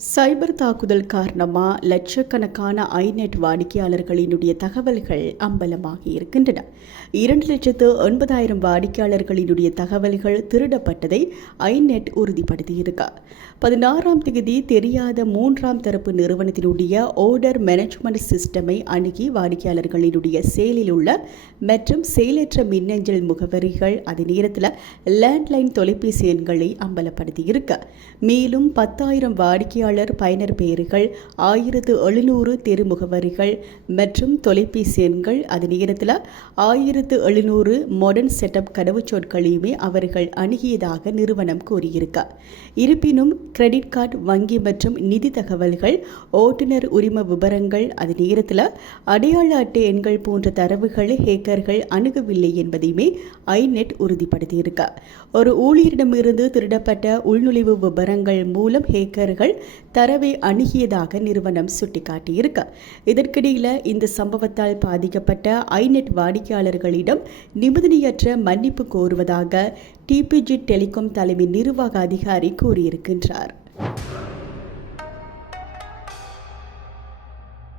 சைபர் தாக்குதல் காரணமா லட்சக்கணக்கான ஐநெட் வாடிக்கையாளர்களினுடைய தகவல்கள் அம்பலமாகி இருக்கின்றன. இரண்டு லட்சத்து எண்பதாயிரம் வாடிக்கையாளர்களினுடைய தகவல்கள் திருடப்பட்டதை ஐநெட் உறுதிப்படுத்தியிருக்க. பதினாறாம் தேதி தெரியாத மூன்றாம் தரப்பு நிறுவனத்தினுடைய ஓர்டர் மேனேஜ்மெண்ட் சிஸ்டமை அணுகி வாடிக்கையாளர்களினுடைய செயலில் உள்ள மற்றும் செயலற்ற மின்னஞ்சல் முகவரிகள் அதே நேரத்தில் லேண்ட்லைன் தொலைபேசி எண்களை அம்பலப்படுத்தியிருக்க. மேலும் பத்தாயிரம் வாடிக்கையாளர் வாடிக்கையாளர் பயனர் பெயர்கள் ஆயிரத்து எழுநூறு தெரு முகவரிகள் மற்றும் தொலைபேசி எண்கள். அது நேரத்தில் ஆயிரத்து எழுநூறு மாடர்ன் செட்டப் கடவுச்சொற்களையுமே அவர்கள் அணுகியதாக நிறுவனம் கூறியிருக்க. இருப்பினும் கிரெடிட் கார்டு வங்கி மற்றும் நிதி தகவல்கள் ஓட்டுநர் உரிம விவரங்கள் அது நேரத்தில் அடையாள அட்டை எண்கள் போன்ற தரவுகளை ஹேக்கர்கள் அணுகவில்லை என்பதையுமே ஐநெட் உறுதிப்படுத்தியிருக்க. ஒரு ஊழியரிடமிருந்து திருடப்பட்ட உள்நுழைவு விவரங்கள் மூலம் ஹேக்கர்கள் தரவை அணுகியதாக நிறுவனம் சுட்டிக்காட்டியிருக்கு. இதற்கிடையில் இந்த சம்பவத்தால் பாதிக்கப்பட்ட ஐநெட் வாடிக்கையாளர்களிடம் நிபந்தனையற்ற மன்னிப்பு கோருவதாக டிபிஜி டெலிகாம் தலைமை நிர்வாக அதிகாரி கூறியிருக்கின்றார்.